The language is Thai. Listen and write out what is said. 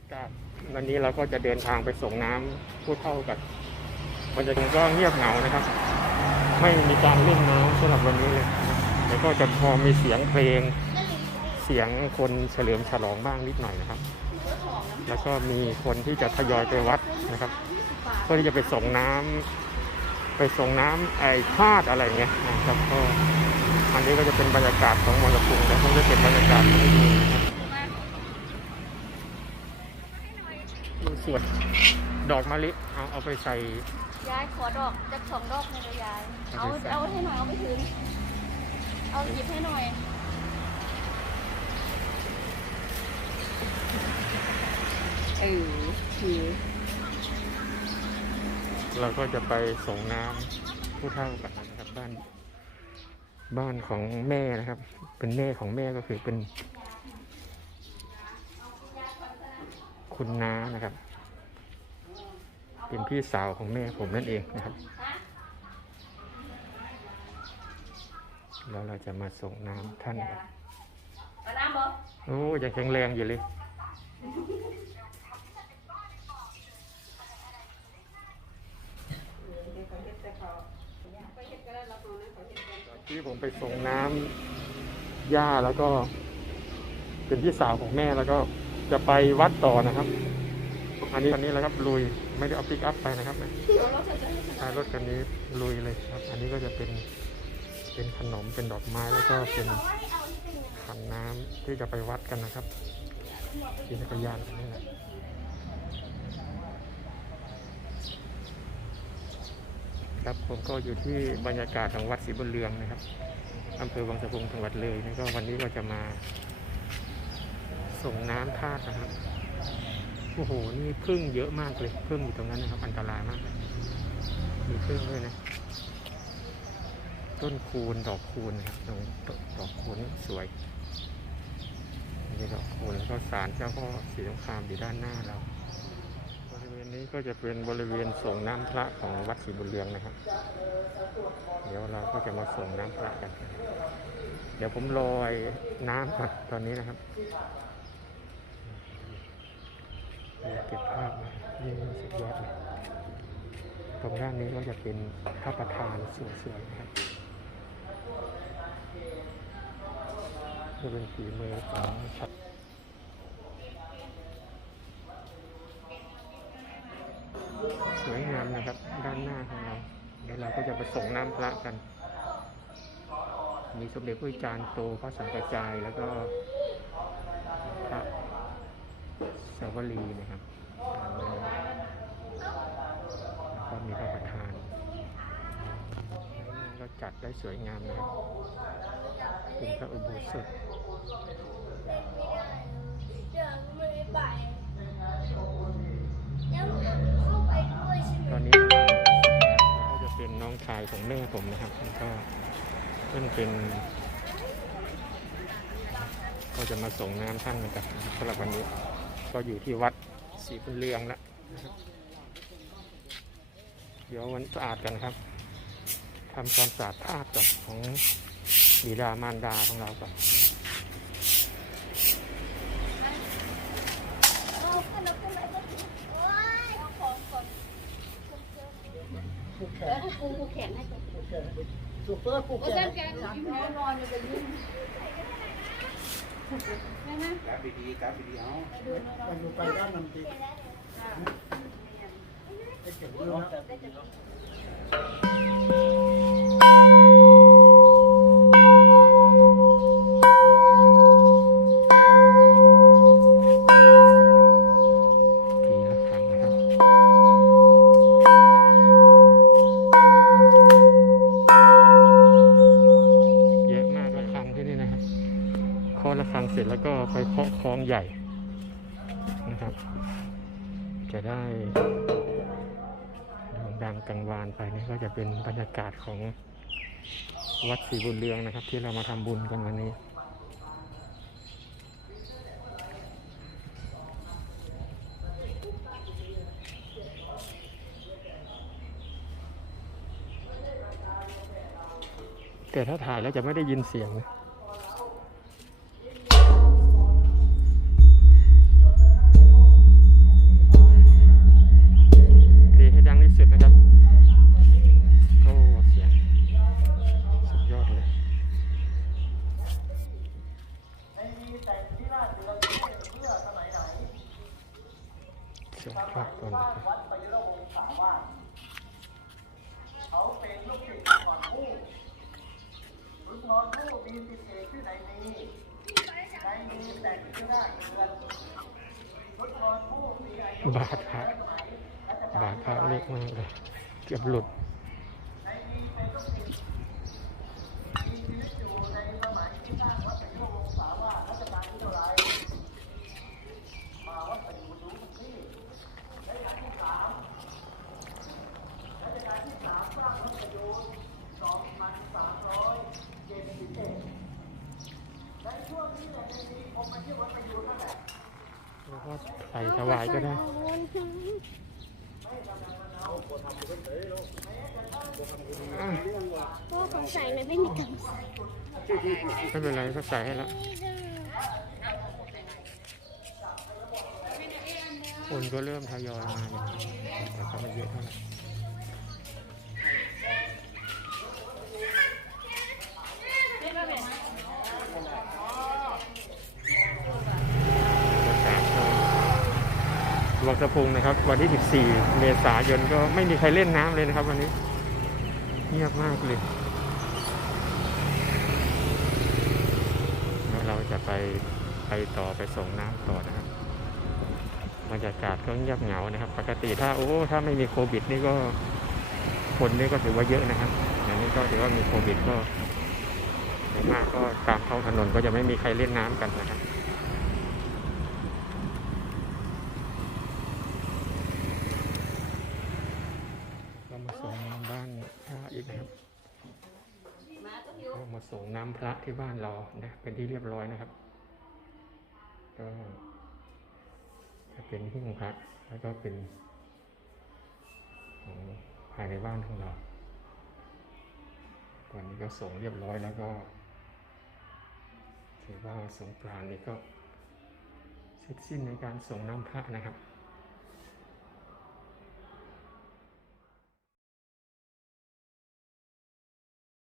ากาศวันนี้เราก็จะเดินทางไปส่งน้ำผู้เท่ากันบรรยากาศก็เงียบเหงานะครับ ไม่มีการเล่นน้ำสำหรับวันนี้เลยแล้วก็จะพอมีเสียงเพลงเสียงคนเฉลิมฉลองบ้างนิดหน่อยนะครับ แล้วก็มีคนที่จะทยอยไปวัดนะครับเพื่อที่จะไปส่งน้ำไปส่งน้ำไอ้ธาตุอะไรเงี้ยนะครับก็อันนี้ก็จะเป็นบรรยากาศของมรพุงแล้วก็จะเป็นบรรยากาศที่ดีนะครับดู สวนดอกมะลิเอาเอาไปใส่ ยายขอดอกจักสองดอกเลยนะยาย เอาเอาไปใส่ เอาให้หน่อยเอาไปถึง เอาหยิบให้หน่อย เออคือเราก็จะไปส่งน้ำผู้เฒ่ากันนะครับบ้าน บ้านของแม่นะครับ เป็นแม่ของแม่ก็คือเป็น คุณน้านะครับ เป็นพี่สาวของแม่ผมนั่นเองนะครับ แล้วเราจะมาส่งน้ำท่านกันเอาน้ำบ่โอ้ยังแข็งแรงอยู่เลยที่ผมไปส่งน้ำย่าแล้วก็ เป็นพี่สาวของแม่แล้วก็จะไปวัดต่อนะครับ อันนี้อันนี้แหละครับลุยไม่ได้เอาปิกอัพไปนะครับนะเดี๋ยวเราจะจะให้ใช้รถคันนี้ลุยเลยครับ อันนี้ก็จะเป็นเป็นขนมเป็นดอกไม้แล้วก็เป็นขันน้ำที่จะไปวัดกันนะครับขี่จักรยานคันนี้แหละครับผมก็อยู่ที่บรรยากาศของวัดศรีบุญเรืองนะครับอำเภอวังสะพุงจังหวัดเลยนี่ก็วันนี้ก็จะมาส่งน้ำธาตุนะครับ โอ้โห นี่พึ่งเยอะมากเลยพึ่งอยู่ตรงนั้นนะครับ อันตรายมาก มีพึ่งด้วยนะ ต้นคูณดอกคูณนะครับดอกดอกคูณนี่สวยมีดอกคูณแล้วก็ศาลเจ้าพ่อสีสงครามอยู่ด้านหน้าเรา บริเวณนี้ก็จะเป็นบริเวณส่งน้ำพระของวัดศรีบุญเรืองนะครับ เดี๋ยวเราก็จะมาส่งน้ำพระกัน เดี๋ยวผมลอยน้ำก่อนตอนนี้นะครับ เก็บภาพมานี่สุดยอดเลยตรงด้านนี้ก็จะเป็นพระประธานสวยๆนะครับจะเป็นฝีมือของชัดสวยงามนะครับ ด้านหน้าของเราเดี๋ยวเราก็จะไปส่งน้ำพระกัน มีสมเด็จพระจารย์โตพระสังกระจายแล้วก็พระ สาวรีนะครับแล้วก็มีพระประธานก็จัดได้สวยงามนะครับเป็นพระอุโบสถตอนนี้ก็จะเป็นน้องชายของแม่ผมนะครับแล้วก็เพื่อนเป็น ก็จะมาส่งน้ำท่านกันนะครับสำหรับวันนี้ ก็อยู่ที่วัดศรีบุญเรืองแล้วนะครับเดี๋ยววันสะอาดกันครับทำความสะอาดธาตุก่อของบิดามารดาของเราก่อนเอาขึ้นเอาขึ้นเอาขึ้นโอ๊ยเอาของก่อนเออให้ปูปูแขนให้ก่อนซูเปอร์ปลูกโอ้แกเส้นแกก็ยิ้มแน่นอนอยู่แต่ยิ้ม ใช่ไหมกราฟดีๆกราฟดีๆเอาไปดูหน่อยมันอยู่ไปด้านมันดีไอ้เก็บเรื่องนะ ทีละครั้งนะครับเยอะมากละครั้งที่นี่นะครับเคาะละครั้งเสร็จแล้วก็ไปเคลองใหญ่นะครับ จะได้ดงดังกังวานไปนี่ก็จะเป็นบรรยากาศของวัดศรีบุญเรืองนะครับ ที่เรามาทำบุญกันวันนี้แต่ถ้าถ่ายแล้วจะไม่ได้ยินเสียงนะ งพระก่อนนะครับวัดปยุรวงศาวาสเขาเป็นลูกศิษย์ก่อนผู้ลูกนอนผู้มีสิทธิเอกชื่อไหนมีไหนมีแต่ชื่อหน้าเดือนลูกนอนผู้มีอายุบาทพระบาดพระเล็กมากเลย เกือบหลุด ในมีเป็นลูกศิษย์มีชีวิตอยู่ในสมัยที่สร้างวัดปยุรวงศาวาสรัชกาลที่เท่าไหร่มาวัดปยุรรู้มันที่รัชกาลที่สามรัชกาลที่สามสร้างวัดปยุรสองพันสามร้อยเจ็ดสิบเอ็ดในช่วงนี้เนี่ยจะมีผมมาที่วัดปยุรนั่น แหละแล้วก็ใส่ถวายก็ได้ ก็สงสัยเลยไม่มีกันใส่ไม่เป็นไรก็ใส่ให้แล้วคนก็เริ่มทยอยมาเนี่ยแต่ก็ไม่เยอะเท่าไหร่ประกาศก็ วังสะพุงนะครับ วันที่ 14 เมษายนก็ไม่มีใครเล่นน้ำเลยนะครับ วันนี้ เงียบมากเลยเราจะไปไปต่อไปส่งน้ำต่อนะครับบรรยากาศก็เงียบเหงานะครับ ปกติถ้าโอ้ถ้าไม่มีโควิด นี่ก็คนนี่ก็ถือว่าเยอะนะครับอย่างนี้ก็ถือว่ามีโควิดก็มากก็ตามท้องถนนก็จะไม่มีใครเล่นน้ำกันนะครับเรามาส่งบ้านพระอีกนะครับ ก็มา ส่งน้ำพระที่บ้านเรานะเป็นที่เรียบร้อยนะครับ ก็จะเป็นหิ้งพระแล้วก็เป็นของภายในบ้านของเราตอนนี้ก็ส่งเรียบร้อยแล้วก็ถือว่าสงกรานต์นี้ก็เสร็จสิ้นในการส่งน้ำพระนะครับ